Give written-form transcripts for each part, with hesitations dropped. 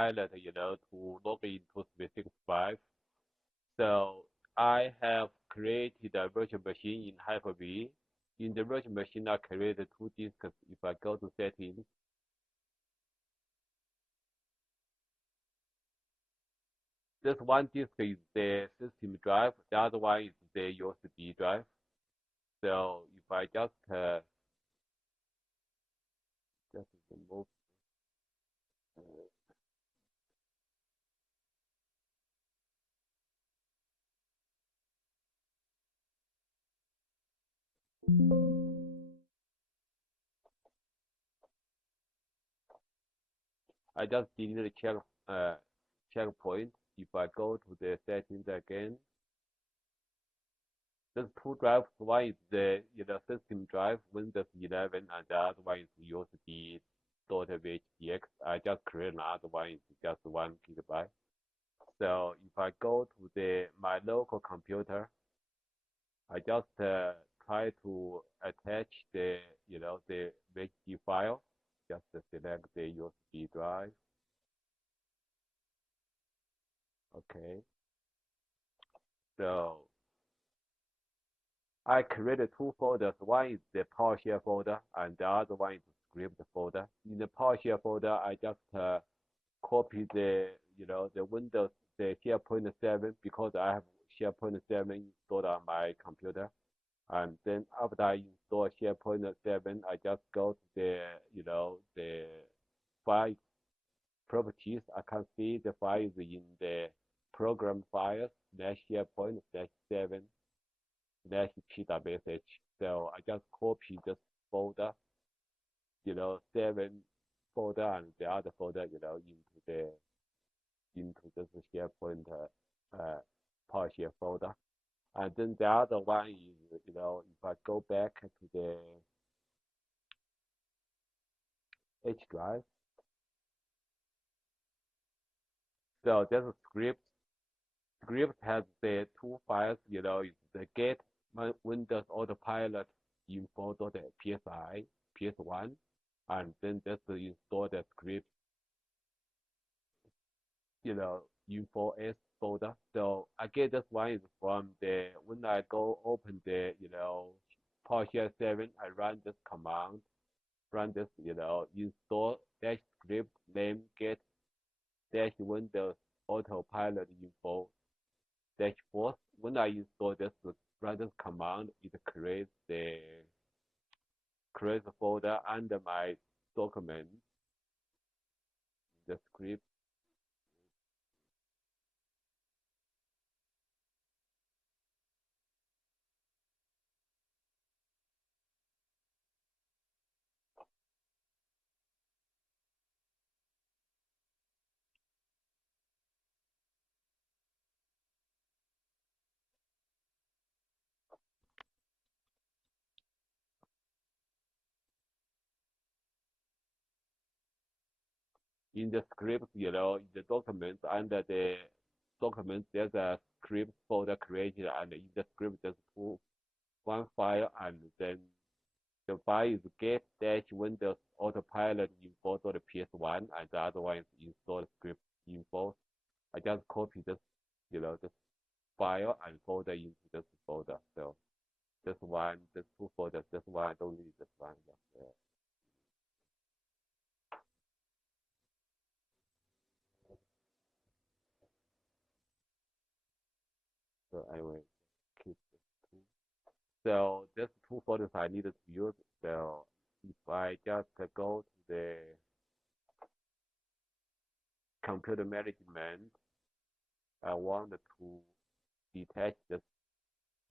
Autopilot, to log into specific drive. So I have created a virtual machine in Hyper-V. In the virtual machine, I created 2 disks. If I go to settings, this one disk is the system drive. The other one is the USB drive. So if I just remove, uh, I just delete the checkpoint. If I go to the settings again, there's 2 drives. One is the system drive, Windows 11, and the other one is USB.vhdx. I just create another one. It's just 1 GB. So if I go to my local computer, I just try to attach the VHD file. Just select the USB drive. Okay. So I created 2 folders. One is the PowerShell folder, and the other one is the script folder. In the PowerShell folder, I just copy the Windows, the SharePoint 7, because I have SharePoint 7 installed on my computer. And then after I install SharePoint 7, I just go to the file properties. I can see the file is in the program files /SharePoint/7 /pwsh. So I just copy this folder, 7 folder, and the other folder, into this SharePoint PowerShell folder. And then the other one is, if I go back to the H drive, so there's a script. Script has the 2 files, it's the get Windows Autopilot info.psi, ps1, and then just install the script, info.s folder. So I get this one is from when I go open the, PowerShell 7, I run this command, run this, install dash script name get dash Windows Autopilot info dash force. When I install this, run this command, it creates the folder under my document, the script. In the script, in the documents, under the documents, there's a script folder created, and in the script, there's one file, and then the file is get dash Windows Autopilot info.ps1, and the other one is install script info. I just copy this file and folder into this folder. So this 2 folders. This one I don't need this one. So I will keep this 2. So this 2 folders I needed to use. So if I just go to the computer management, I want to detach this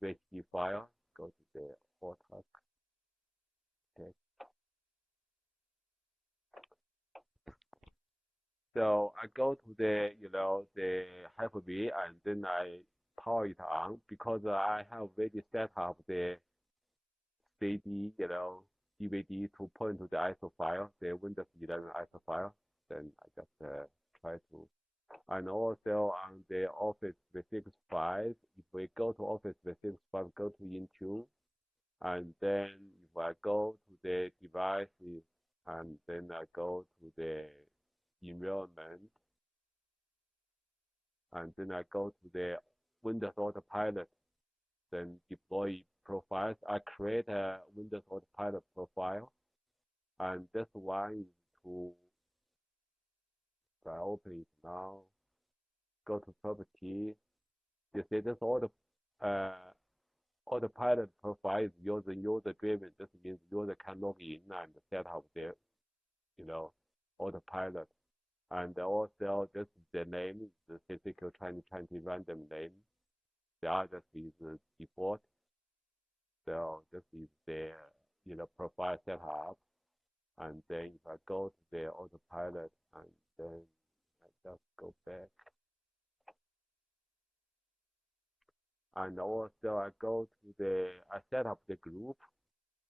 VHD file. Go to the auto detach. So I go to the Hyper-V, and then I power it on, because I have already set up the CD, DVD to point to the ISO file, the Windows 11 ISO file. Then I just try to, and also on the Office 365, if we go to Office 365, go to Intune, and then if I go to the devices, and then I go to the environment, and then I go to the Windows Autopilot, then deploy profiles. I create a Windows Autopilot profile, and this one is to, if I open it now, go to property. You see this uh, Autopilot profile is user driven. This means user can log in and set up their, Autopilot. And also this is the name, the physical 2020 random name. The other is the default. So this is the profile setup. And then if I go to the Autopilot and then I just go back. And also I set up the group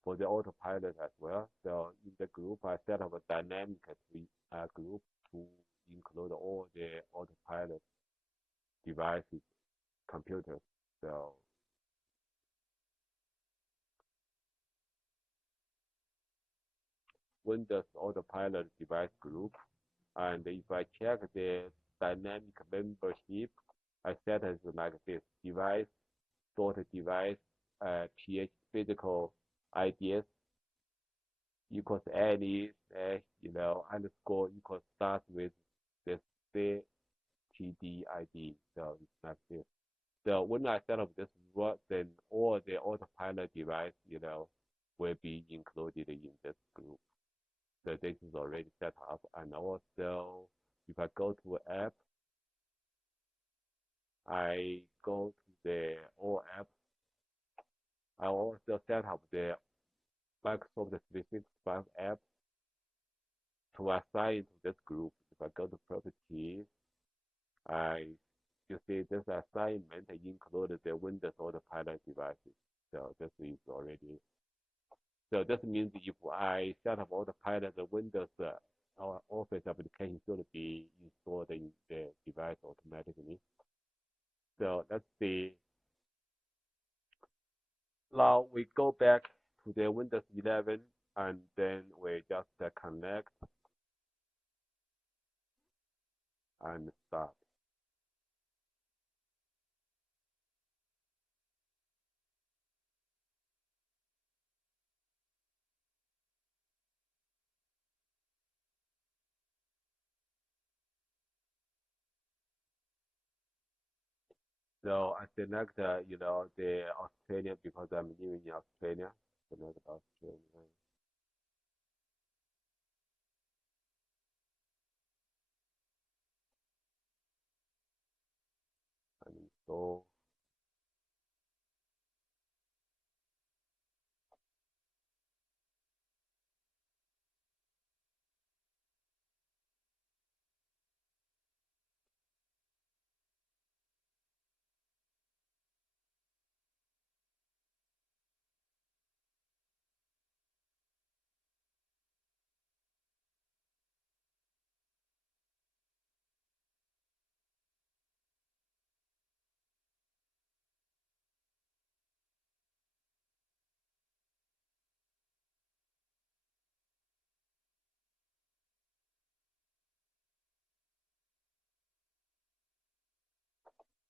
for the Autopilot as well. So in the group, I set up a dynamic group to include all the Autopilot devices, computers. So Windows Autopilot device group. And if I check the dynamic membership, I set it like this: device, device, ph physical IDs equals any, underscore equals starts with this TD ID. So it's like this. So when I set up this, then all the Autopilot device, will be included in this group. So this is already set up. And also, if I go to app, I go to the all apps. I also set up the Microsoft 365 app to assign to this group. If I go to properties, you see this assignment included the Windows Autopilot devices. So this is already. So this means if I set up Autopilot, the Windows Office application should be installed in the device automatically. So let's see. Now we go back to the Windows 11 and then we just connect and start. So I select, the Australia because I'm living in Australia. Select Australia and install.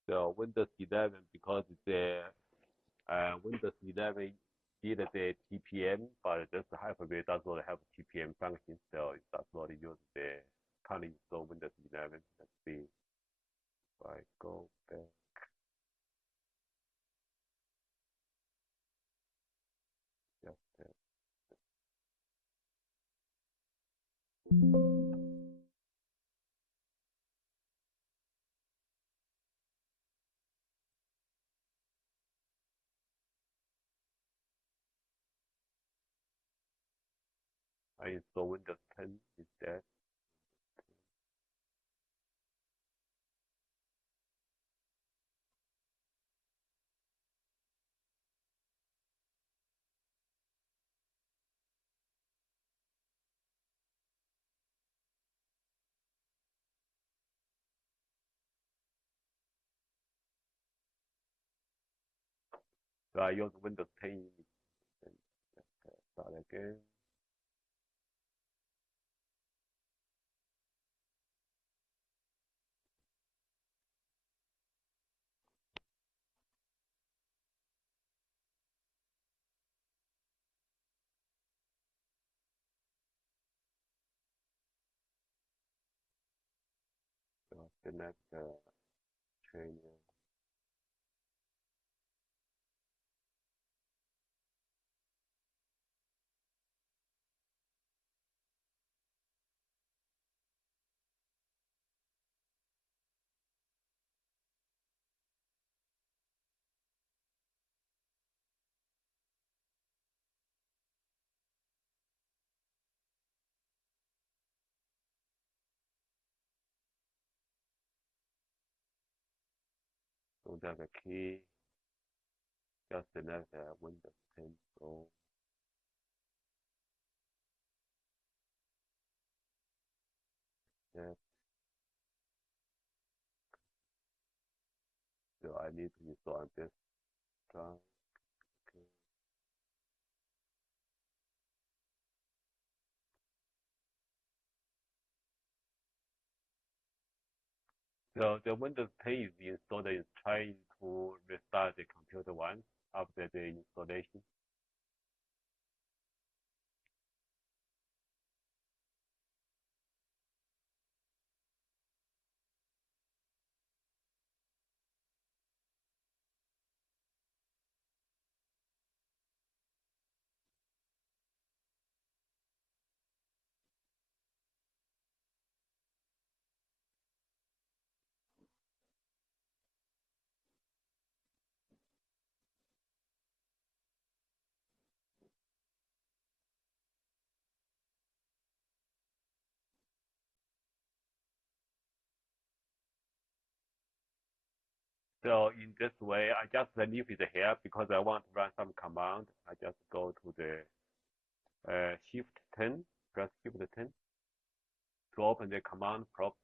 So Windows 11 because it's Windows 11 did the TPM, but this Hyper-V does not have TPM function, so it does not use the can't install Windows 11. Let's see if I go back. Just I install Windows 10 instead. So I use Windows 10 and start again. Select trainer. So that's the key. Just select Windows 10 Pro. Yeah. So I need to install this. Okay. So the Windows 10 is installed is trying to restart the computer once after the installation. So in this way, I just leave it here because I want to run some command. I just go to the Shift 10, press Shift 10 to open the command prompt,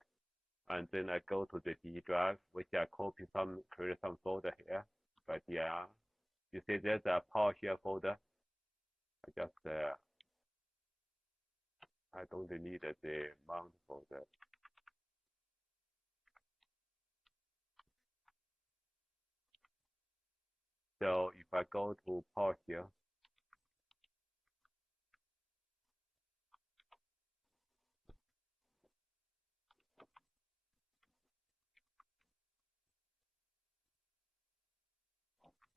and then I go to the D drive, which I create some folder here. But yeah, you see there's a PowerShell folder. I don't need the mount folder. So if I go to PowerShell,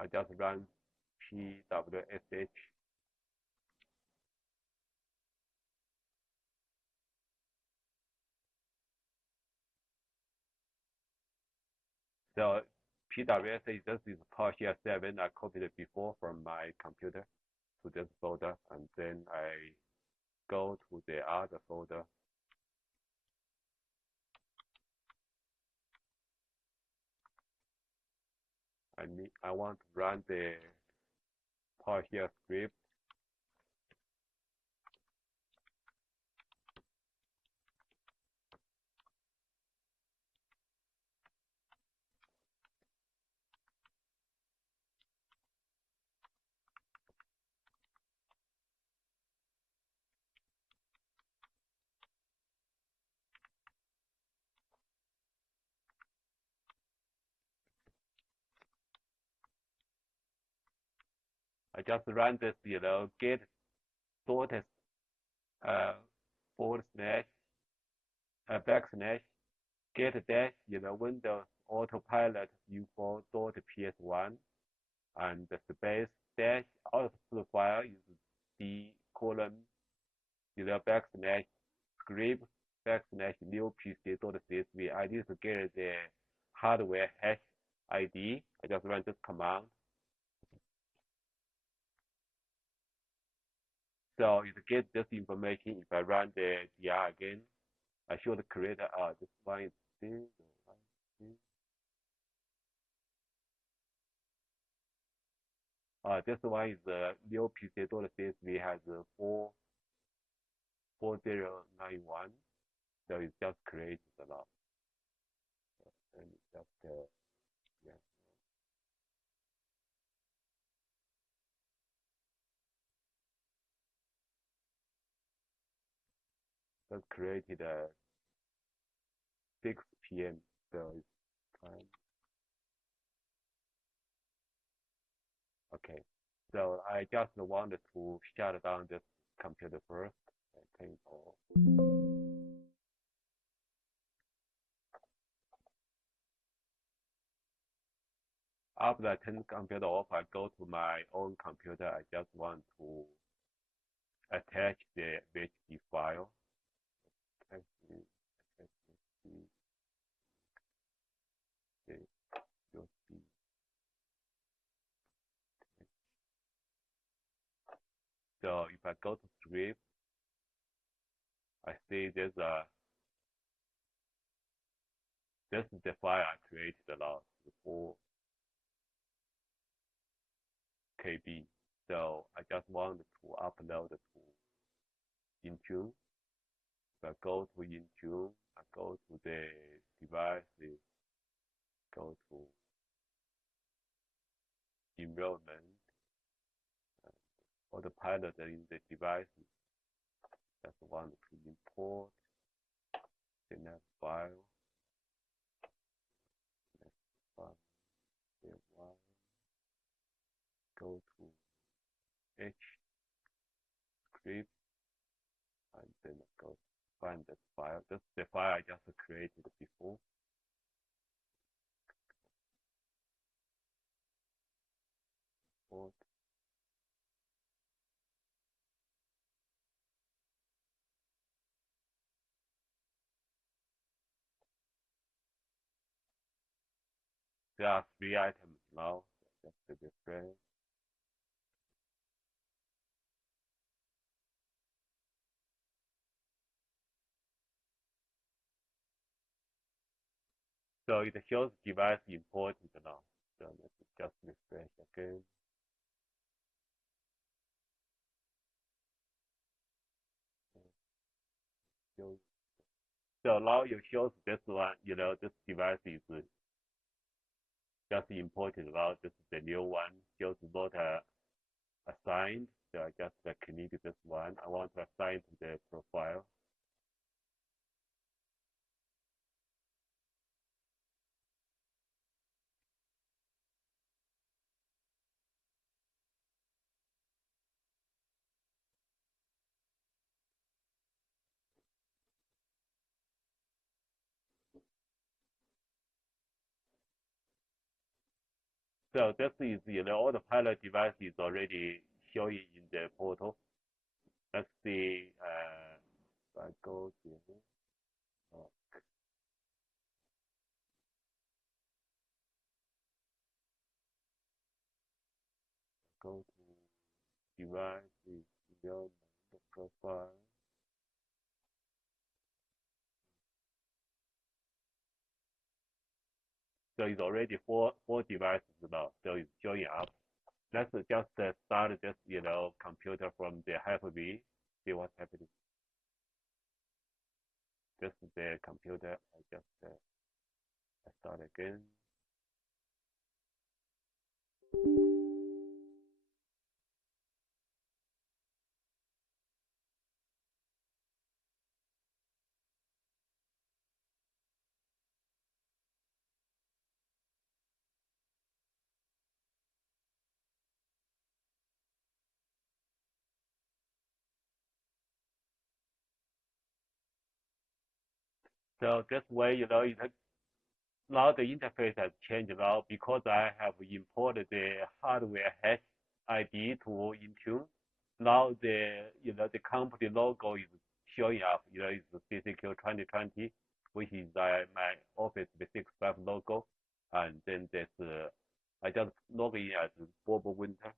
I just run pwsh. So PWS this is PowerShell 7. I copied it before from my computer to this folder, and then I go to the other folder. I want to run the PowerShell script. I just run this, get sorted uh, forward slash backslash get dash Windows Autopilot info.ps1 and the space dash output file is d colon backslash script backslash new pc.csv. I need to get the hardware hash ID. I just run this command. So you get this information. If I run the DR again, I should create this one is this. This one is new pc.csv has 4091. So it's just created a lot. And just yeah, just created at 6 p.m. So it's time. Okay. So I just wanted to shut down this computer first. I think After I turn the computer off, I go to my own computer. I just want to attach the VHD file. Attach the USB. So if I go to script, I see this is the file I created last 4 KB. So I just want to upload to Intune. If I go to Intune, I go to the devices, go to enrollment, Autopilot in the devices. Just want to import the next file. Go to H script and then go find that file. That's the file I just created before. Import. There are 3 items now. Just the refresh. So it shows device imported now. So let's just refresh again. So now it shows this one, this device is just imported now. This is the new one. Shows not assigned. So I just click this one. I want to assign to the profile. So this is, Autopilot device is already showing in the portal. Let's see, if I go to, go to device, the profile. So it's already four devices now. So it's showing up. Let's just start this, computer from the Hyper-V. See what's happening. This is the computer. I just start again. So this way, now the interface has changed now because I have imported the hardware hash ID to Intune. Now the company logo is showing up. It's CCQ 2020, which is my Office 365 logo, and then there's I just log in as Bob Winter.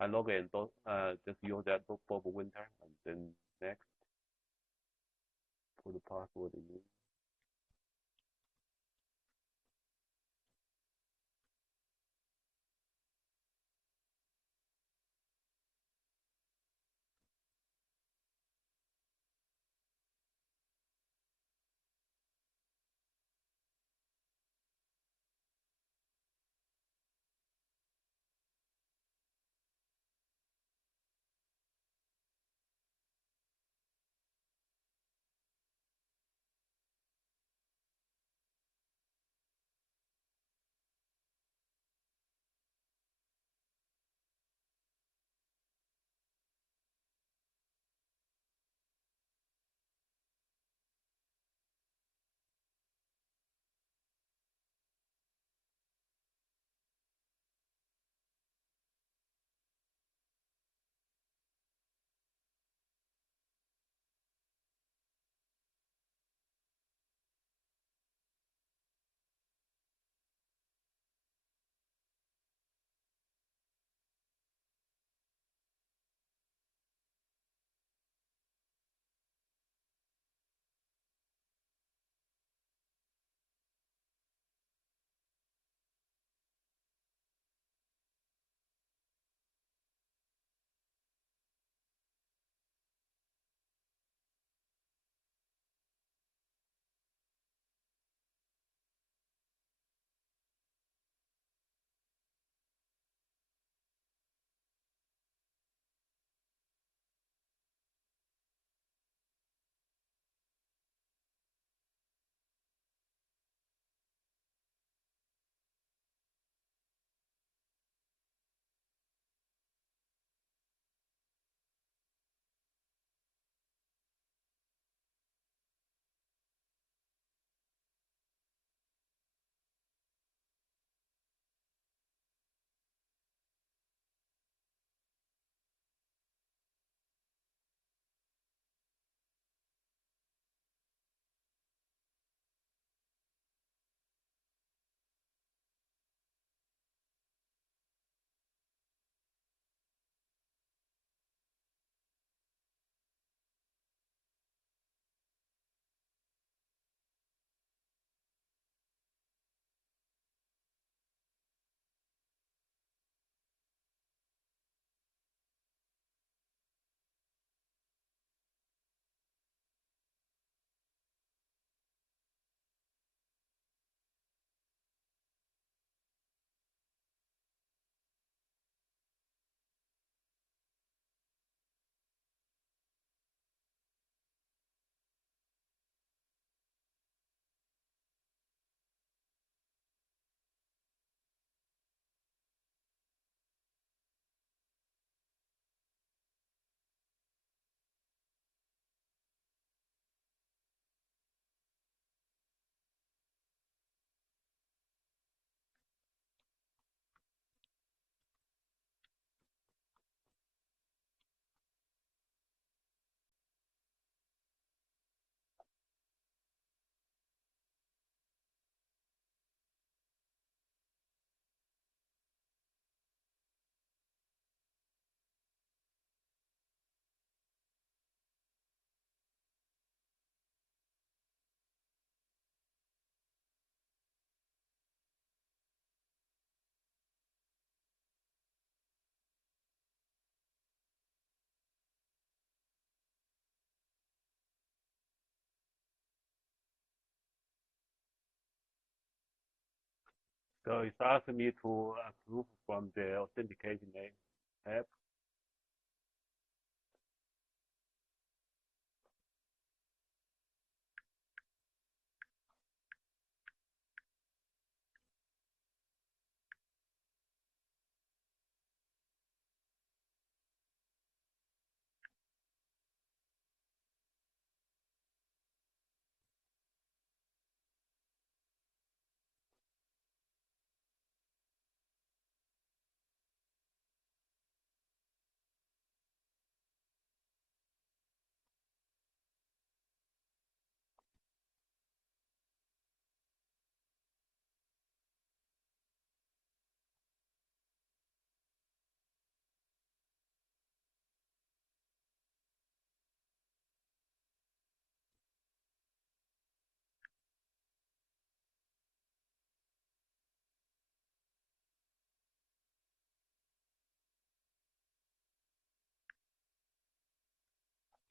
I log in, just use that Bob Winter, and then next, put the password in. So it's asking me to approve from the authentication name tab.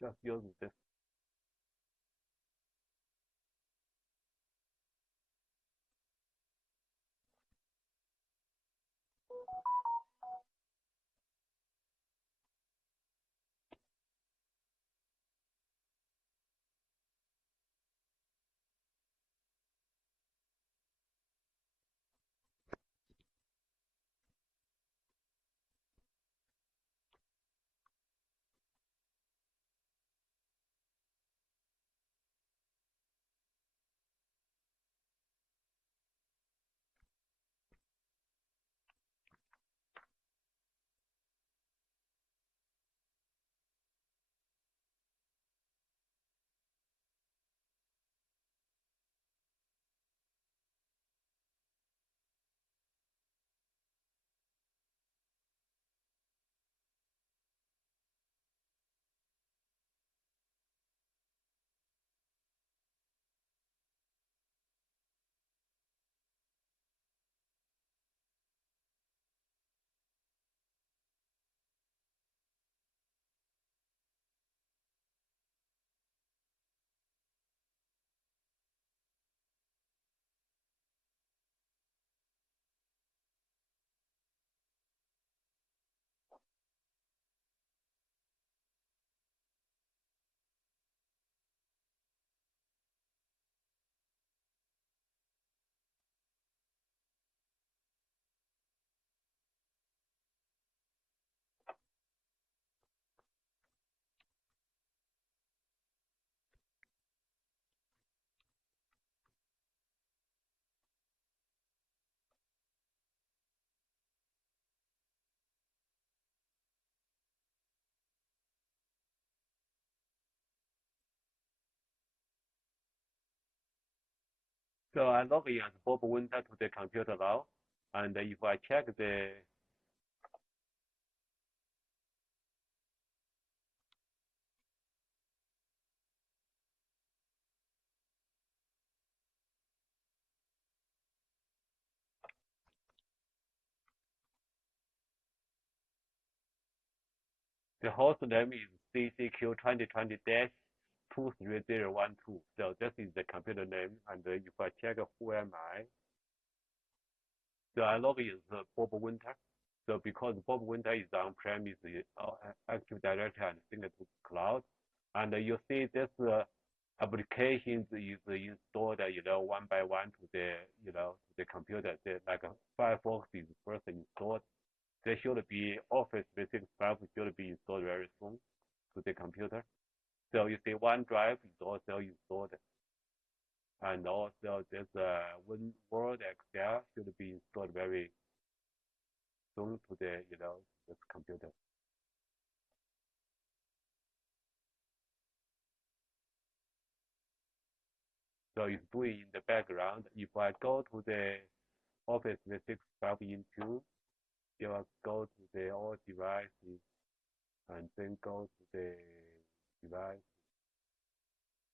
Just use this. So I log in as Bob Winter to the computer now, and if I check the host name is CCQ 2020-23012. So this is the computer name, and if I check who am I, so I log in as Bob Winter. So because Bob Winter is on-premise Active Directory and synced to cloud, and you see this applications is installed, one by one to to the computer. Like Firefox is first installed. There should be Office 365 should be installed very soon to the computer. So you see OneDrive is also installed, and also this Word Excel should be installed very soon to the this computer. So it's doing in the background. If I go to the Office 365 Intune, you will go to the all devices and then go to the device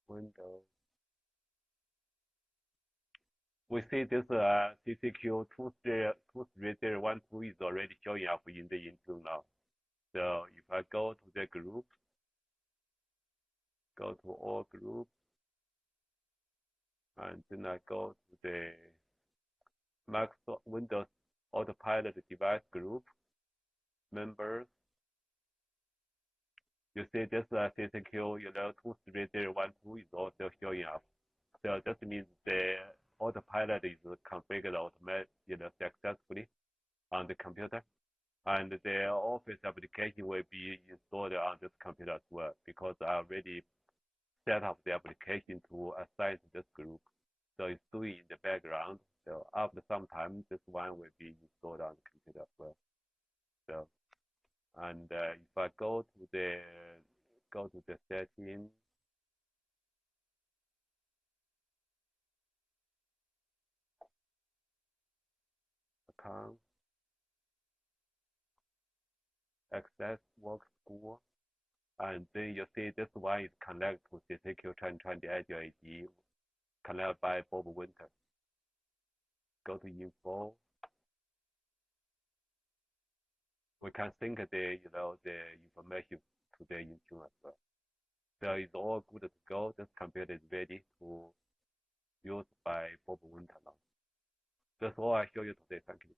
window. We see this CCQ 23012 is already showing up in the Intune now. So if I go to the group, go to all groups, and then I go to the Microsoft Windows Autopilot device group members. You see this CCQ, 23012 is also showing up. So that means the autopilot is configured successfully on the computer. And the Office application will be installed on this computer as well because I already set up the application to assign to this group. So it's doing in the background. So after some time, this one will be installed on the computer as well. So, and if I go to the setting, account, access, work score, and then you see this one is connected to CCQ 2020 Azure AD, connected by Bob Winter. Go to info. We can sync the information to the Intune as well. So it's all good to go. This computer is ready to use by Bob Winter now. That's all I show you today. Thank you.